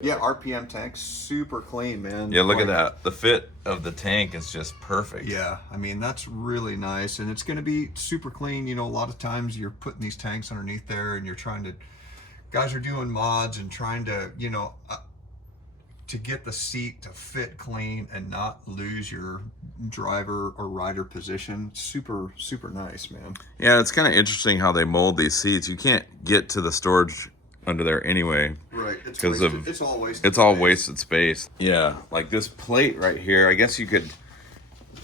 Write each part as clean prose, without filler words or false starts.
Yeah, RPM tank, super clean, man. Yeah, look at that. The fit of the tank is just perfect. Yeah, I mean, that's really nice. And it's going to be super clean. You know, a lot of times you're putting these tanks underneath there and you're trying to, guys are doing mods and trying to, you know, to get the seat to fit clean and not lose your driver or rider position. Super, super nice, man. Yeah, it's kind of interesting how they mold these seats. You can't get to the storage under there anyway. Right. It's all wasted. It's all wasted space. Yeah, like this plate right here. I guess you could,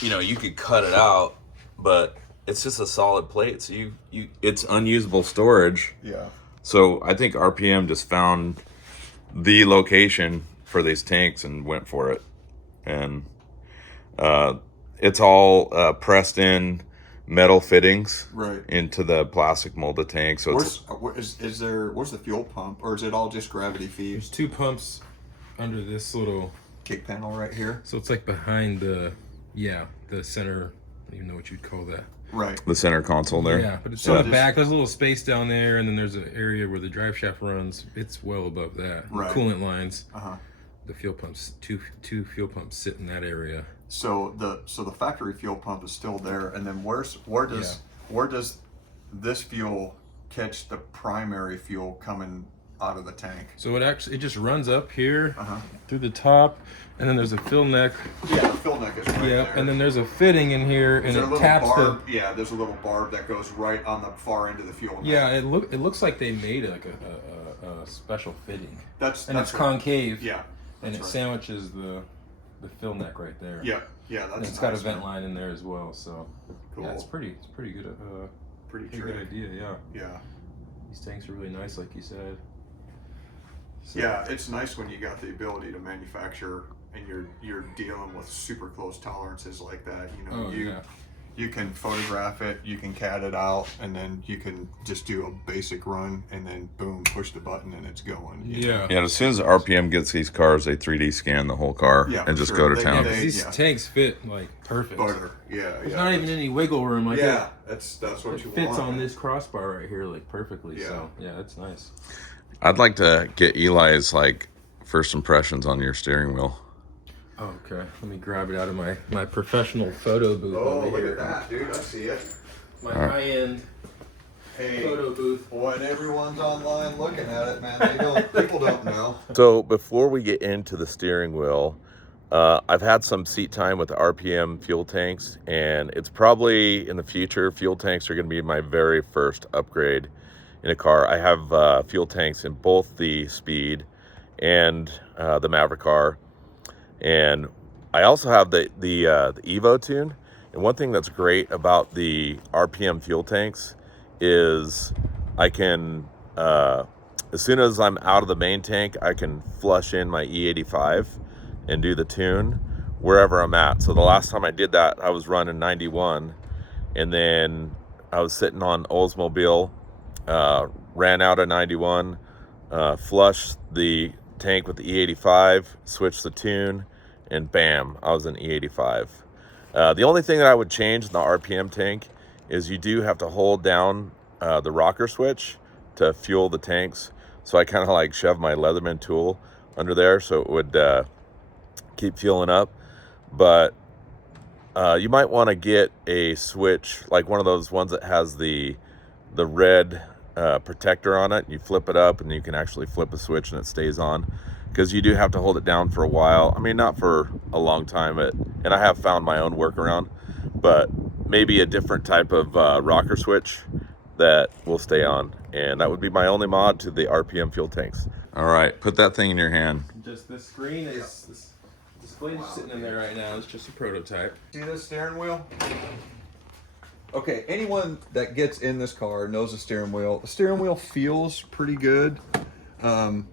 you know, you could cut it out, but it's just a solid plate. So it's unusable storage. Yeah. So I think RPM just found the location for these tanks and went for it, and it's all pressed in metal fittings right into the plastic molded tank. So where's the fuel pump, or is it all just gravity feed? There's two pumps under this little kick panel right here. So it's like behind the center. I don't even know what you'd call that. Right. The center console there. Yeah, but it's in the back. There's a little space down there, and then there's an area where the drive shaft runs. It's well above that. Right. The coolant lines. The fuel pumps, two fuel pumps sit in that area. So the factory fuel pump is still there, and then where does this fuel catch the primary fuel coming out of the tank? So it just runs up here through the top, and then there's a fill neck. Yeah, the fill neck is right there. And then there's a fitting in here, and it taps Yeah, there's a little barb that goes right on the far end of the fuel neck. Yeah, it looks like they made like a special fitting. That's it's concave. Yeah. And it sandwiches the fill neck right there. Yeah, that's and it's got a vent line in there as well, so cool. Yeah, it's pretty good. Pretty good idea. Yeah. These tanks are really nice, like you said. So. Yeah, it's nice when you got the ability to manufacture and you're dealing with super close tolerances like that. You know, you can photograph it, you can CAD it out, and then you can just do a basic run, and then boom, push the button, and it's going. Yeah. As soon as RPM gets these cars, they 3D scan the whole car and just go to town. These tanks fit like perfect. Butter. There's not even any wiggle room. Like that's what you want. It fits on this crossbar right here like perfectly. So yeah, it's nice. I'd like to get Eli's like first impressions on your steering wheel. Okay, let me grab it out of my professional photo booth. Oh, look at that, dude! I see it. My high-end photo booth. When everyone's online looking at it, man, people don't know. So before we get into the steering wheel, I've had some seat time with the RPM fuel tanks, and it's probably in the future, fuel tanks are going to be my very first upgrade in a car. I have fuel tanks in both the Speed and the Maverick car. And I also have the Evo tune. And one thing that's great about the RPM fuel tanks is I can, as soon as I'm out of the main tank, I can flush in my E85 and do the tune wherever I'm at. So the last time I did that, I was running 91, and then I was sitting on Oldsmobile, ran out of 91, flushed the tank with the E85, switched the tune, and bam, I was in E85. The only thing that I would change in the RPM tank is you do have to hold down the rocker switch to fuel the tanks. So I kind of like shove my Leatherman tool under there so it would keep fueling up. But you might want to get a switch, like one of those ones that has the red protector on it. You flip it up and you can actually flip a switch and it stays on, because you do have to hold it down for a while. I mean, not for a long time, and I have found my own workaround, but maybe a different type of rocker switch that will stay on. And that would be my only mod to the RPM fuel tanks. All right, put that thing in your hand. Just this screen is this display's sitting in there right now. It's just a prototype. See this steering wheel? Okay, anyone that gets in this car knows the steering wheel. The steering wheel feels pretty good. I've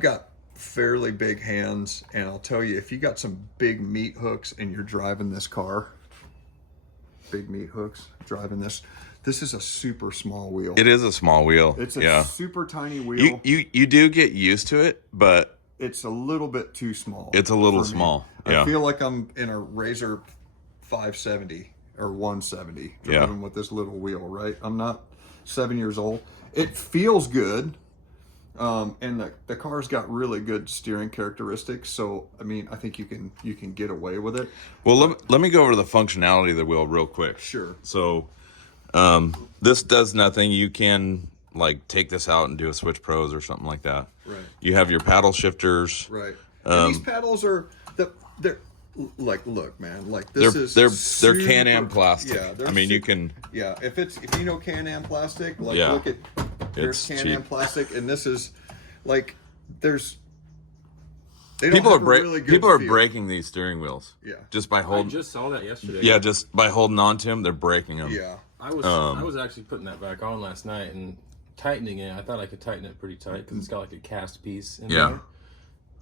got fairly big hands, and I'll tell you, if you got some big meat hooks and you're driving this car, big meat hooks, driving this is a super small wheel. It is a small wheel. It's a super tiny wheel. You do get used to it, but it's a little bit too small. It's a little small. I feel like I'm in a Razor 570 or 170 driving with this little wheel, right? I'm not 7 years old. It feels good. And the car's got really good steering characteristics. So I mean, I think you can get away with it. Well, let me go over the functionality of the wheel real quick. Sure. So this does nothing. You can like take this out and do a Switch Pros or something like that. Right. You have your paddle shifters. Right. And these paddles are they're like, look, man, like this they're super, Can-Am plastic. Yeah. I mean, you can. Yeah. If you know Can-Am plastic, like Yeah. look at It's there's Can-Am cheap. plastic, and this is like there's. People are feel. breaking these steering wheels. Yeah. Just by I holding. just saw that yesterday. Yeah, just by holding on to them, they're breaking them. Yeah. I was actually putting that back on last night and tightening it. I thought I could tighten it pretty tight because it's got like a cast piece in Yeah. there.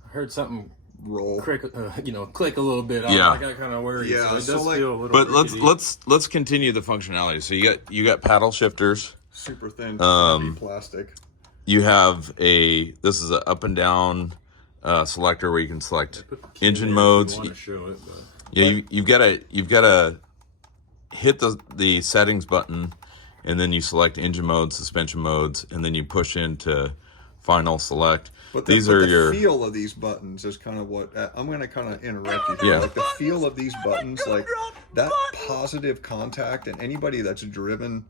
I heard something Roll. click a little bit. Yeah. I got kind of worried. Yeah, So it so does like- feel a little. But rickety. let's continue the functionality. So you got paddle shifters. Super thin plastic. You have this is an up and down selector where you can select Put the key in engine there if modes. You want to show it, but Yeah, you've got to hit the settings button, and then you select engine modes, suspension modes, and then you push into final select. But These are the your feel of these buttons is kind of what I'm going to kind of interrupt you. For. Yeah. Like the feel of these buttons, like that positive contact, and anybody that's driven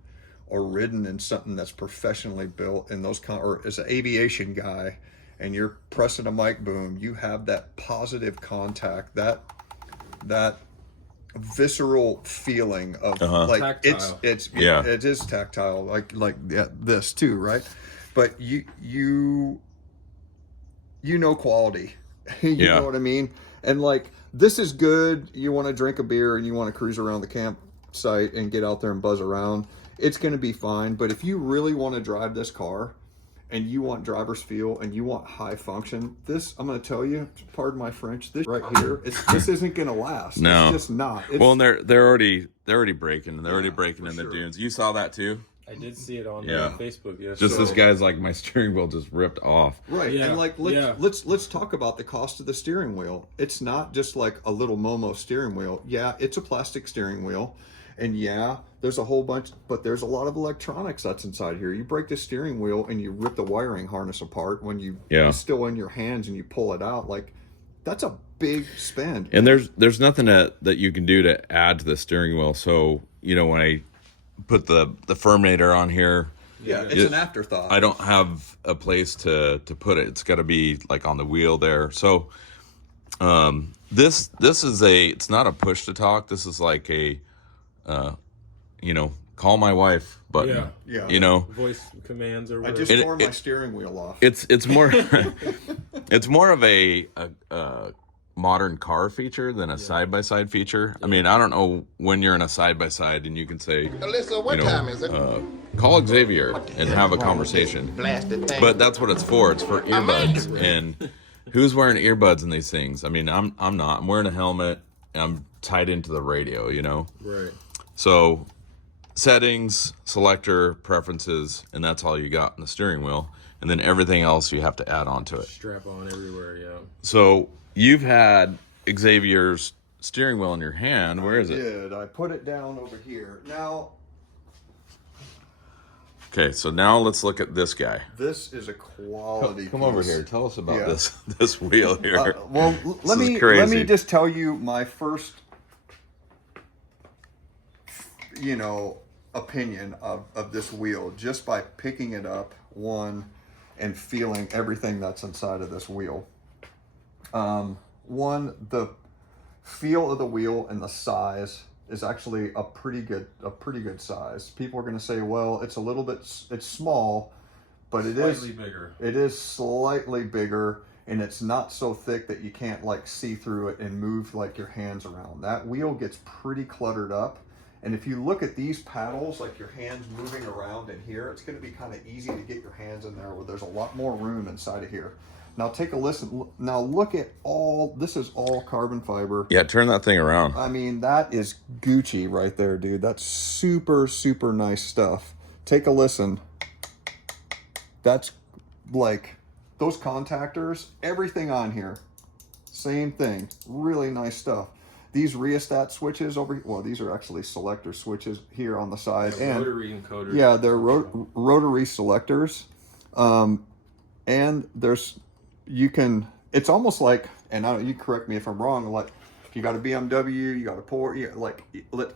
or ridden in something that's professionally built in those or as an aviation guy, and you're pressing a mic boom, you have that positive contact, that visceral feeling of like Tactile. Yeah. it is tactile, like this too, right? But you know quality. You know what I mean? And like this is good. You want to drink a beer and you want to cruise around the campsite and get out there and buzz around. It's going to be fine. But if you really want to drive this car and you want driver's feel and you want high function, this, I'm going to tell you, pardon my French, this right here, this isn't going to last. No. It's just not. It's, Well, and they're already breaking. They're already breaking in the sure. dunes. You saw that too. I did see it on Yeah. Facebook. Yes. Just this guy's like, my steering wheel just ripped off. right. Yeah, And like let's talk about the cost of the steering wheel. It's not just like a little Momo steering wheel. Yeah, it's a plastic steering wheel. And yeah, there's a whole bunch, but there's a lot of electronics that's inside here. You break the steering wheel and you rip the wiring harness apart when it's still in your hands and you pull it out. Like that's a big spend. And there's nothing that you can do to add to the steering wheel. So when I put the Firminator on here, Yeah, it's an afterthought. I don't have a place to put it. It's got to be like on the wheel there. So this is it's not a push to talk. This is like a call my wife button. Yeah. voice commands or I whatever. just tore my steering wheel off. It's more it's more of a modern car feature than a side-by-side feature. I mean, I don't know when you're in a side-by-side and you can say, Alyssa, what time is it? call Xavier and have a conversation. Blasted thing. But that's what it's for. It's for earbuds. And who's wearing earbuds in these things? I mean, I'm not. I'm wearing a helmet and I'm tied into the radio, Right. So settings, selector, preferences, and that's all you got in the steering wheel. And then everything else you have to add on to it. Strap on everywhere. Yeah. So you've had Xavier's steering wheel in your hand. Where is it? Did I put it down over here? Now, Okay, so now let's look at this guy. this is a quality. Come over piece. here. Tell us about Yeah. this wheel here. Well, let is me crazy. just tell you my first, opinion of this wheel just by picking it up and feeling everything that's inside of this wheel. The feel of the wheel and the size is actually a pretty good size. People are going to say, well, it's small, but Slightly bigger. it is slightly bigger, and it's not so thick that you can't like see through it and move like your hands around. That wheel gets pretty cluttered up. And if you look at these paddles, like your hands moving around in here, it's going to be kind of easy to get your hands in there where there's a lot more room inside of here. Now take a listen. Now look at this is all carbon fiber. Yeah, turn that thing around. I mean, that is Gucci right there, dude. That's super, super nice stuff. Take a listen. That's like those contactors, everything on here. Same thing. Really nice stuff. These rheostat switches these are actually selector switches here on the side. And Rotary encoder. yeah, they're rotary selectors. and it's almost like, and you correct me if I'm wrong, like if you got a BMW, you got a Porsche,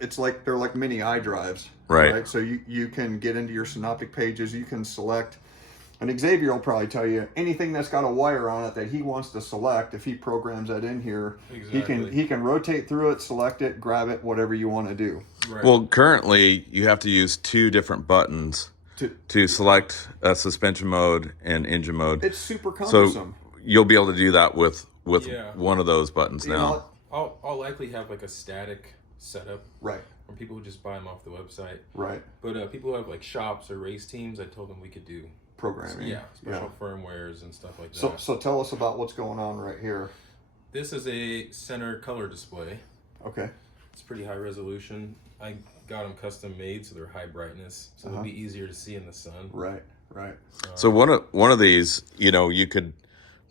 it's like they're like mini iDrives, Right. So you can get into your synoptic pages, you can select, and Xavier will probably tell you anything that's got a wire on it that he wants to select. If he programs that in here, Exactly. he can rotate through it, select it, grab it, whatever you want to do. Right. Well, currently you have to use 2 different buttons to select suspension mode and engine mode. It's super cumbersome. So you'll be able to do that with Yeah. one of those buttons You know now. what? I'll likely have like a static setup, Right, or people would just buy them off the website. right. But people who have like shops or race teams, I told them we could do Programming. special firmwares and stuff like that. So tell us about what's going on right here. This is a center color display. Okay. It's pretty high resolution. I got them custom made, so they're high brightness, so they'll be easier to see in the sun. Right. So one of these, you could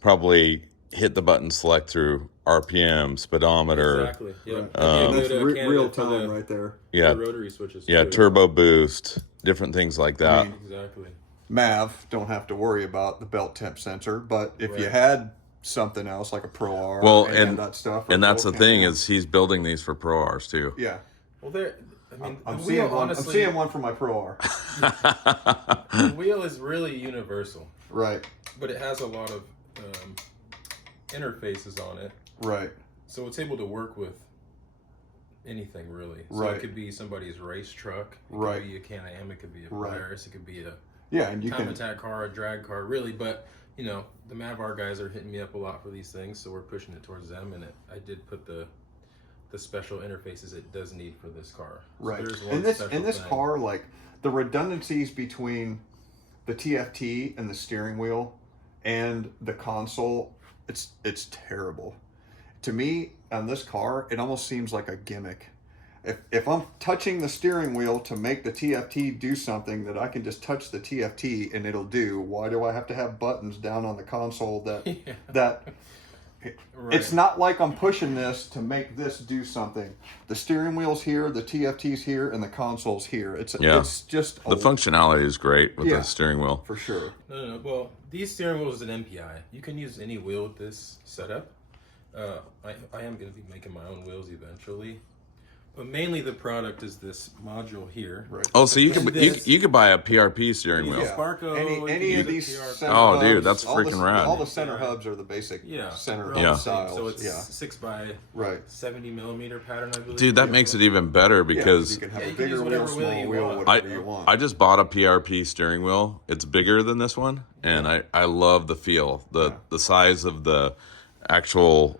probably hit the button select through RPM, speedometer. Exactly. Yeah. That's Candidate real for time the- right there. Yeah. the rotary switches. Yeah, too. turbo boost, different things like that. mean, Exactly. MAV don't have to worry about the belt temp sensor, but if you Right. had something else like a Pro R, Well, any and of that stuff, or and that's the Pro thing Cam, is he's building these for Pro Rs too. yeah. Well, I'm the seeing wheel, one. honestly, I'm seeing one for my Pro R. the wheel is really universal, Right. but it has a lot of interfaces on it, Right. so it's able to work with anything really. So Right. it could be somebody's race truck, it Right. could be a Can-Am, it could be a Right. Polaris, it could be a Yeah, and you time can. attack car, a drag car, really. But the MAV guys are hitting me up a lot for these things, so we're pushing it towards them. And I did put the special interfaces it does need for this car. So Right. there's one In this special thing. car, like the redundancies between the TFT and the steering wheel and the console, it's terrible. To me, on this car, it almost seems like a gimmick. If I'm touching the steering wheel to make the TFT do something that I can just touch the TFT and it'll do, why do I have to have buttons down on the console that Yeah. that Right. It's not like I'm pushing this to make this do something. The steering wheel's here, the TFT's here, and the console's here. It's just The functionality is great with Yeah. the steering wheel. for sure. No. Well, these steering wheels is an MPI. You can use any wheel with this setup. I am going to be making my own wheels eventually. But mainly the product is this module here. Right. Oh, so you could This- you could buy a PRP steering Yeah. wheel. Sparko, Any you any can of use these a PR. center Oh, hubs, dude, that's all the- freaking rad. All the center hubs are the basic Yeah. center they're hub all the same. styles. So it's yeah. 6 by Right. 70 millimeter pattern, I believe. Dude, that makes it even better Yeah, because you can have Yeah, a you can bigger use wheel, whatever small wheel you wheel, want. whatever you want. I just bought a PRP steering wheel. It's bigger than this one, and I love the feel, the size of the actual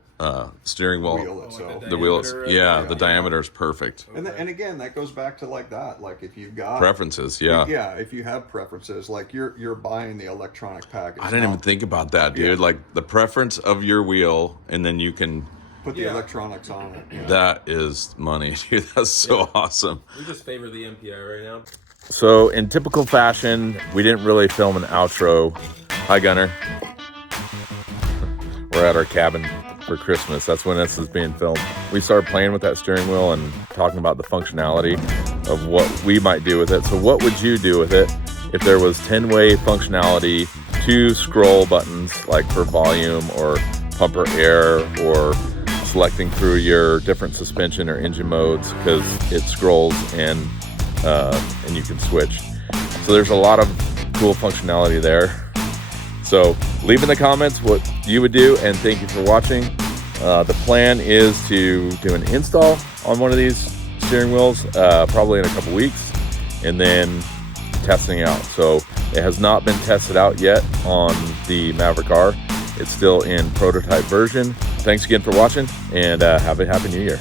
steering wheel. Wheel itself. The wheel, Diameter, the diameter is perfect. And again, that goes back to like that. Like if you've got Preferences, yeah. yeah, if you have preferences, like you're buying the electronic package. I didn't even think about that, dude. Yeah. Like the preference of your wheel, and then you can. put the Yeah. electronics on it. Yeah. That is money, dude. That's so awesome. We just favor the MPI right now. So, in typical fashion, we didn't really film an outro. Hi, Gunner. We're at our cabin for Christmas. That's when this is being filmed. We started playing with that steering wheel and talking about the functionality of what we might do with it. So, what would you do with it if there was 10-way functionality, 2 scroll buttons like for volume or pumper air or selecting through your different suspension or engine modes because it scrolls and you can switch. So there's a lot of cool functionality there. So leave in the comments what you would do, and thank you for watching. The plan is to do an install on one of these steering wheels probably in a couple weeks, and then testing out. So it has not been tested out yet on the Maverick R. It's still in prototype version. Thanks again for watching, and have a happy new year.